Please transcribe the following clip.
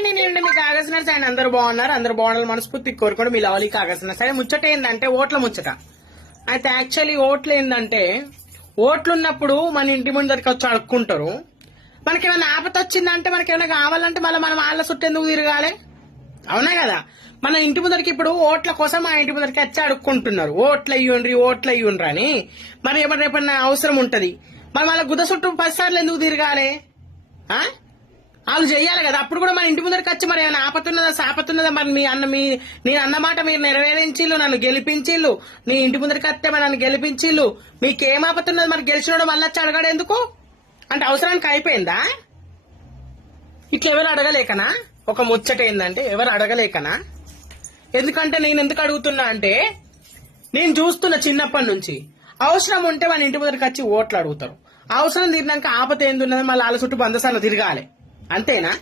అండి నేను మీకు కాగసిన సైడ్ అందరూ బాగున్నారు, అందరూ బాగున్నారు మనస్ఫూర్తి కోరుకోండి. మీ లవలీ కాగసిన సైడ్ ముచ్చట ఏంటంటే ఓట్ల ముచ్చట. అయితే యాక్చువల్లీ ఓట్లు ఏంటంటే ఓట్లు ఉన్నప్పుడు మన ఇంటి ముందరికి వచ్చి అడుక్కుంటారు. మనకేమైనా ఆపత వచ్చిందంటే మనకేమైనా కావాలంటే మళ్ళీ మనం వాళ్ళ చుట్టూ ఎందుకు తిరగాలి? అవునా కదా? మన ఇంటి ముందరికి ఇప్పుడు ఓట్ల కోసం మా ఇంటి ముందరికి వచ్చి అడుక్కుంటున్నారు, ఓట్లు అయ్యుండ్రి అని. మరి ఏమన్నా రేపన్నా అవసరం ఉంటది, మరి వాళ్ళ గుద చుట్టూ 10 సార్లు ఎందుకు తిరగాలి? వాళ్ళు చెయ్యాలి కదా. అప్పుడు కూడా మన ఇంటి ముందరికి వచ్చి మరి ఏమైనా ఆపతున్నదా సాపతున్నదా, మరి నేను అన్నమాట మీరు నెరవేరించిల్లు, నన్ను గెలిపించిల్లు. నీ ఇంటి ముందరికి వస్తే మరి నన్ను గెలిపించిల్లు, మీకేం ఆపతున్నది? మరి గెలిచినోడు మళ్ళీ వచ్చి అడగాడు ఎందుకు? అంటే అవసరానికి అయిపోయిందా? ఇట్లా ఎవరు అడగలేకనా? ఒక ముచ్చట ఏందంటే ఎవరు అడగలేకనా? ఎందుకంటే నేను ఎందుకు అడుగుతున్నా అంటే నేను చూస్తున్న చిన్నప్పటి నుంచి అవసరం ఉంటే మన ఇంటి ముందరికి వచ్చి ఓట్లు అడుగుతారు, అవసరం తీరినాక ఆపత ఏందున్నది మళ్ళీ వాళ్ళ చుట్టూ 100 సార్లు తిరగాలి. అంతేనా?